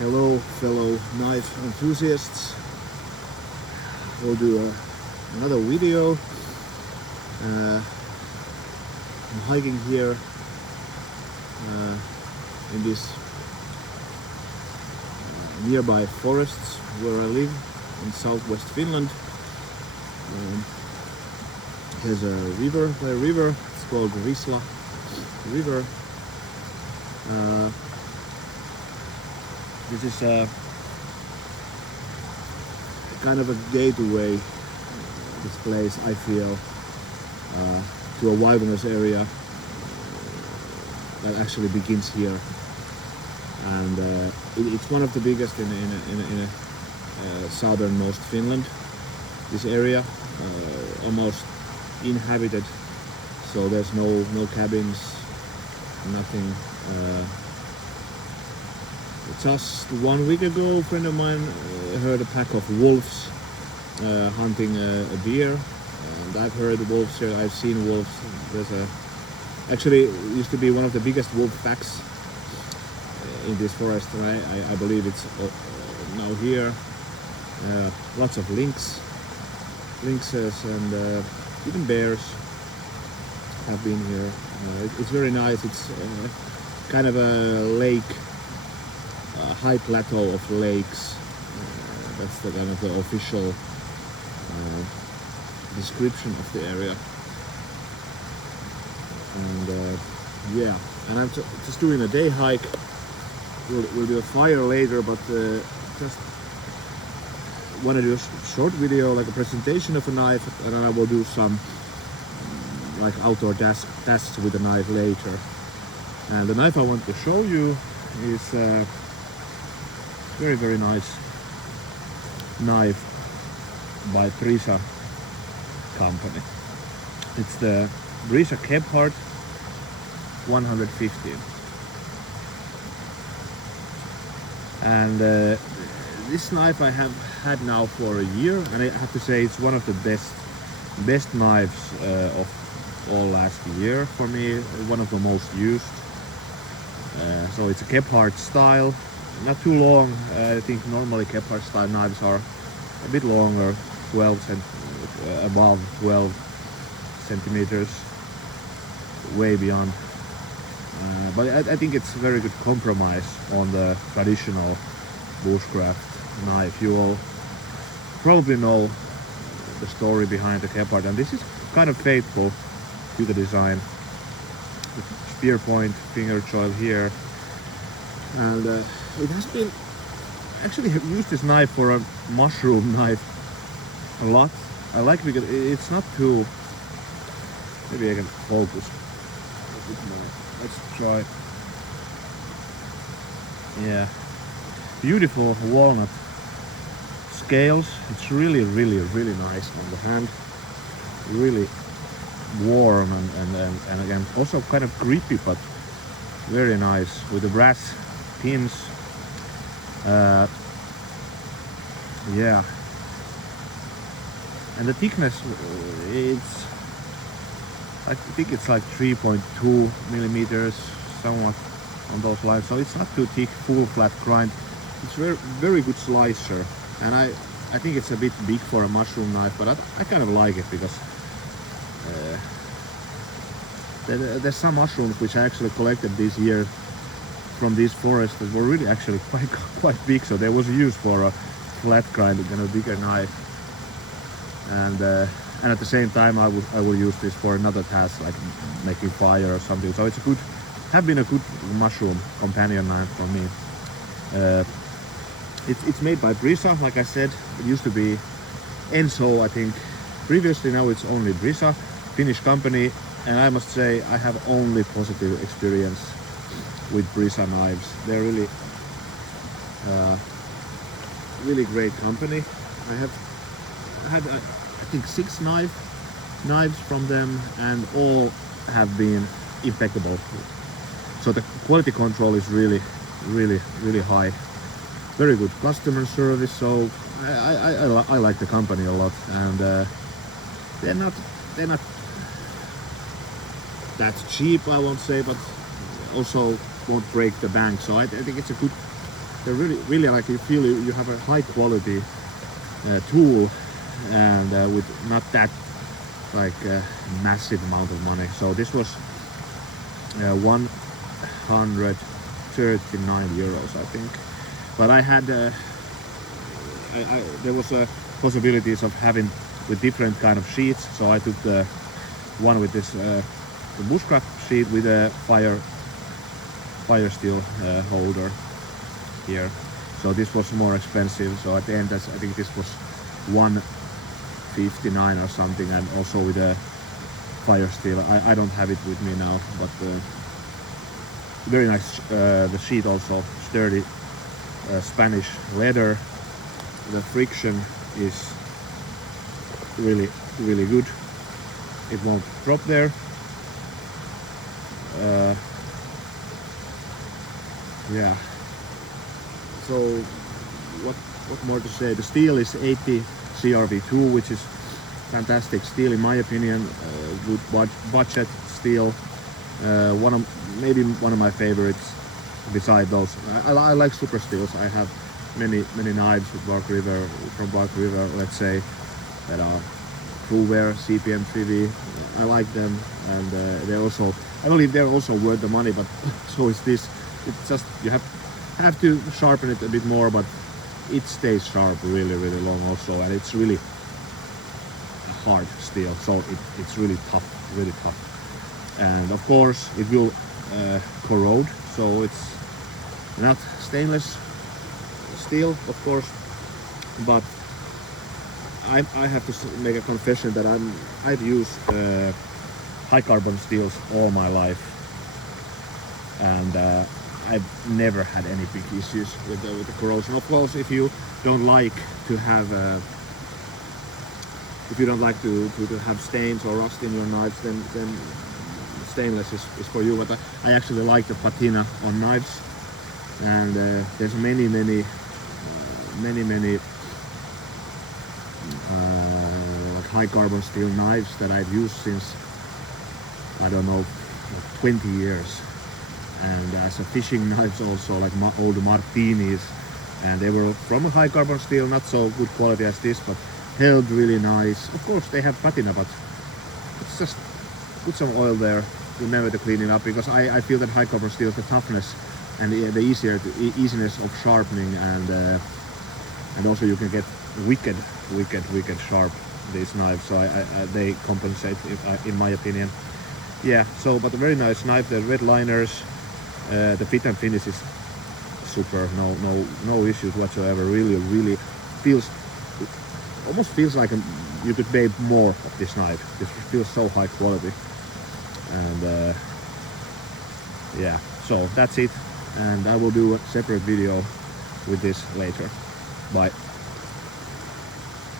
Hello fellow knife enthusiasts. We'll do another video. I'm hiking here in this nearby forests where I live in southwest Finland. There's a river, it's called Brisa River. This is a kind of a gateway, this place, I feel, to a wilderness area that actually begins here, and it's one of the biggest in southernmost Finland. This area, almost inhabited, so there's no cabins, nothing. Just 1 week ago, a friend of mine heard a pack of wolves hunting a deer, and I've heard wolves here. I've seen wolves. Actually used to be one of the biggest wolf packs in this forest, and I believe it's now here. Lots of lynxes, and even bears have been here. It's very nice. It's kind of a lake. High plateau of lakes. That's the kind of the official description of the area. And yeah, and I'm just doing a day hike. We'll do a fire later, but just want to do a short video, like a presentation of a knife, and then I will do some like outdoor tests with the knife later. And the knife I want to show you is very nice knife by Brisa company. It's the Brisa Kephart 115, and this knife I have had now for a year, and I have to say it's one of the best knives of all last year for me. One of the most used. So it's a Kephart style. Not too long. I think normally Kephart style knives are a bit longer, above 12 centimeters, way beyond. But I think it's a very good compromise on the traditional Bushcraft knife. You all probably know the story behind the Kephart, and this is kind of faithful to the design. The spear point, finger choil here, and it has been actually used this knife for a mushroom knife a lot. I like it because it's not too. Maybe I can focus a bit more. Let's try. Yeah, beautiful walnut scales. It's really nice on the hand. Really warm and again also kind of creepy, but very nice with the brass pins. Yeah, and the thickness, I think it's like 3.2 millimeters, somewhat on those lines, so it's not too thick, full flat grind. It's very good slicer, and I think it's a bit big for a mushroom knife, but I kind of like it because there's some mushrooms which I actually collected this year from these forests that were really actually quite big, so there was a use for a flat grind and a bigger knife, and at the same time I will use this for another task, like making fire or something. So it's been a good mushroom companion knife for me. It's made by Brisa, like I said. It used to be Enso, I think, previously. Now it's only Brisa, Finnish company, and I must say I have only positive experience with Brisa knives. They're really great company. I have had I think 6 knives from them, and all have been impeccable. So the quality control is really high. Very good customer service. So I like the company a lot, and they're not that cheap, I won't say, but also won't break the bank. So I think it's a they're really like you feel you have a high quality tool, and with not that like massive amount of money. So this was 139 euros, I think. But I had there was possibilities of having with different kind of sheets, so I took the one with this the Bushcraft sheet with a fire steel holder here. So this was more expensive, so at the end I think this was 159 or something, and also with a fire steel. I don't have it with me now, but very nice. The sheet also sturdy Spanish leather. The friction is really good. It won't drop there. Yeah. So what more to say? The steel is 80 CRV2, which is fantastic steel in my opinion. Good budget steel. Maybe one of my favorites. Beside those, I like super steels. I have many knives with from Bark River, let's say, that are Truwear, CPM 3V. I like them, and they're also, I believe they're also worth the money. But so is this. It's just you have to sharpen it a bit more, but it stays sharp really long also, and it's really hard steel, so it's really tough. And of course it will corrode, so it's not stainless steel, of course, but I have to make a confession that I've used high carbon steels all my life, and I've never had any big issues with the corrosion. Of course, if you don't like to have stains or rust in your knives, then stainless is for you. But I actually like the patina on knives, and there's many like high carbon steel knives that I've used since, I don't know, 20 years. And as a fishing knives also, like old Martinis, and they were from a high carbon steel, not so good quality as this, but held really nice. Of course they have patina, but it's just put some oil there, remember to clean it up, because I feel that high carbon steel, the toughness and the easiness of sharpening, and also you can get wicked sharp these knives, so they compensate in my opinion. Yeah, so but a very nice knife. The red liners, the fit and finish is super, no issues whatsoever. Really almost feels like you could pay more of this knife. This feels so high quality, and yeah, so that's it, and I will do a separate video with this later. Bye.